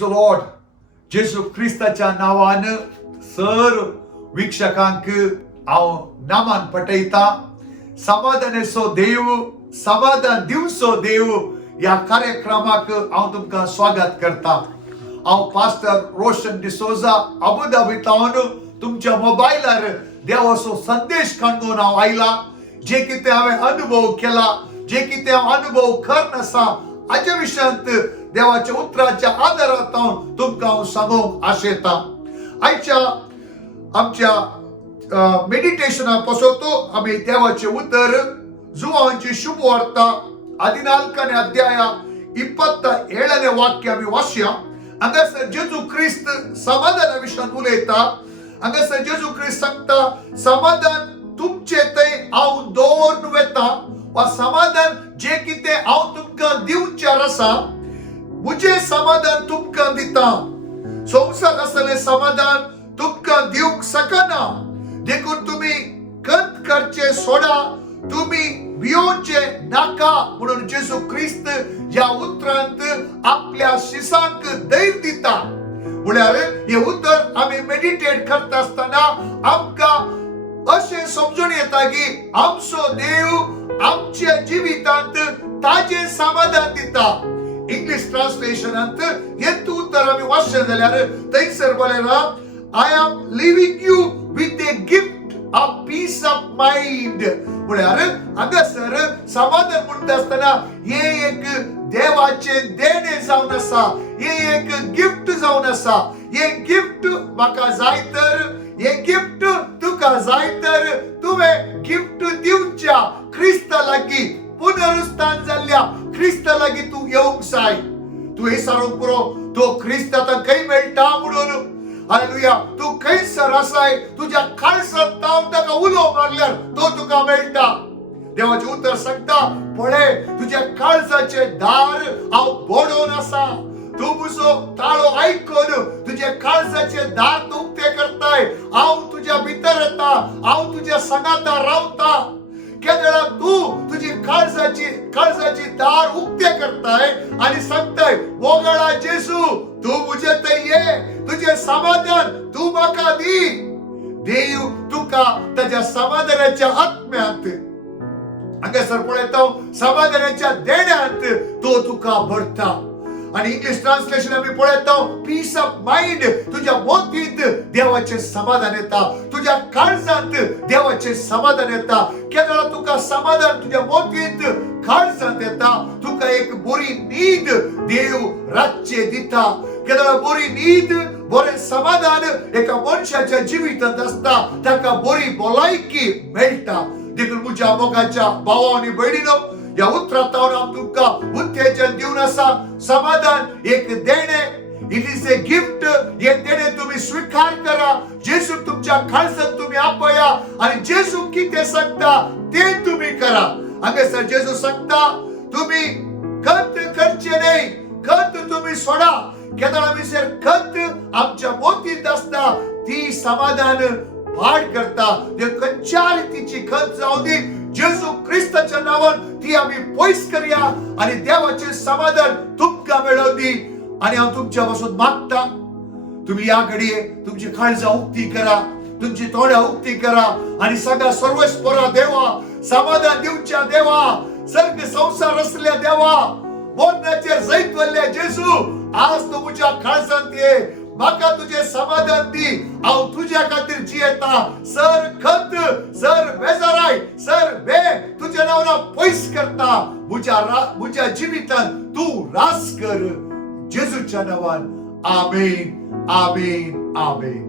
Lord जेसू ख्रिस्ताच्या नावानं सर्व वीक्षकांक हांव नामान पटयता. समाधान सो देव, समाधान दिवसो देव या कार्यक्रमाक हांव तुमकां स्वागत करता. हांव पास्टर रोशन डिसोजा अबुधाबीतल्यान तुमच्या मोबायलार देवाचो संदेश काडून हांव आयला. जे कितें हांवें अनुभव केला, जे कितें हांव अनुभव करन आसा हाच्या विशयांत देवाच्या उतराच्या आदारांतल्यान तुमकां हांव सांगूंक आशेता. आयच्या आमच्या मेडिटेशना पासोतो आमी देवाचे उतर जुवांची शुभ वार्ता 14ನೇ ಅಧ್ಯಾಯ 27ನೇ वाक्य आमी वाचया. हांगासर जेजू ख्रिस्त समाधाना विशयान उलयता. हांगासर जेजू ख्रिस्त सांगता, समाधान तुमचे थंय हांव दवरून वेता, वा समाधान जे कितें हांव तुमकां दिवच्यार आसा मुझे समाधान तुमकां दिता. संवसार असलें समाधान तुमकां दिवंक शकना. देखून तुम्ही खंत करचे सोडा, तुम्ही भियोंचे नाका म्हणून जेजू ख्रिस्त ह्या उतरांत आपल्या शिसांक धैर्य दिता. म्हळ्यार हे उतर आमी मेडिटेट करता आसतना आमकां अशें समजून येता की आमचो देव आमच्या जिवितांत ताजें समाधान दिता. इंग्लिश ट्रान्सलेशनांत हें उतर आमी वाचलें जाल्यार थंयसर बरयलां, I am leaving you with a gift of peace of mind. म्हळ्यार हांगासर समाधान म्हणटा आसतना हे एक देवाचें देणें जावन आसा, हे एक गिफ्ट जावन आसा. हे गिफ्ट म्हाका जाय तर, हे गिफ्ट तुका जाय तर तुवें गिफ्ट दिवच्या ख्रिस्ता लागीं, पुनरुत्थान जाल्ल्या ख्रिस्ता लागीं तूं येवंक जाय. तूं हे सारूंक पुरो तो ख्रिस्त आतां खंय मेळटा म्हणून. हालेलुया. तूं खंयसर आसाय, तुज्या खालसांत ताव ताका उलो मारल्यार तो तुका मेळटा. देवाचें उतर सांगता, पळय तुज्या काळजाचे दार हांव बोडोवन आसा. तूं म्हजो ताळो आयकून तुजे काळजाचे दार तूं उक्ते करताय. हांव तुज्या भितर येता, हांव तुज्या संगाता रावता. केदळा तूं तुजी काळजाची दार उक्ते करताय आनी सांगताय, मोगळा जेजू तूं मुजे थंय ये, तुझे समाधान तू म्हाका दी. देव तुका ताच्या समाधानाच्या आत्म्यांत, हांगासर पळयता समाधानाच्या देण्यांत तो तुका भरता. आणि इंग्लिश ट्रान्सलेशन आमी पळयता, पीस ऑफ माइंड, तुज्या मोतींत देवाचे समाधान येता, तुज्या काळजांत देवाचे समाधान येता. केदळा तुका समाधान तुज्या मोतींत काळजांत येता, तुका एक बरी न्हीद देव रातचे दिता. केदळा बरी न्हीद, बरें समाधान एका मनशाच्या जिवितांत आसता, ताका बरी भलायकी मेळटा. देखून म्हज्या मोगाच्या भावा आनी भयणीनो, या उतरांत हांव तुमकां उत्तेजन दिवन आसा. समाधान एक देणें, इट इज ए गिफ्ट. हे देणें तुम्ही स्वीकार करा. जेजू तुमच्या खालसांत तुम्ही आपया आणि जेजू कितें सांगता ते तुम्ही करा. हांगासर जेजू सांगता, तुम्ही खंत करचे न्हय, खंत तुम्ही सोडा. केदळा विसर खंत आमच्या मोतींत आसता, ती समाधान भाड करता. ते खंयच्या रितीची खंत जावं दी, जेजू ख्रिस्ताच्या नावान ती आम्ही पयस करया आणि देवाचे समाधान तुमकां मेळोवन दी. आणि हांव तुमच्या पासून मागता, तुम्ही या घडये तुमची काळजां उक्ती करा, तुमची तोंडां उक्ती करा आणि सांगा, सर्वेस्परा देवा, समाधान दिवच्या देवा, सर्ग संसार असल्या देवा, मोरणाचेर जैतवल्ल्या जेजू, आज तू म्हज्या काळजांत ये, म्हाका तुझे समाधान दी. हांव तुज्या खातीर जियेता. सर खंत, सर बेजाराय, सर बे तुज्या नांवान पयस करता. म्हज्या जिवितांत तूं रास कर. जेजूच्या नांवान आमेन, आमेन, आमेन.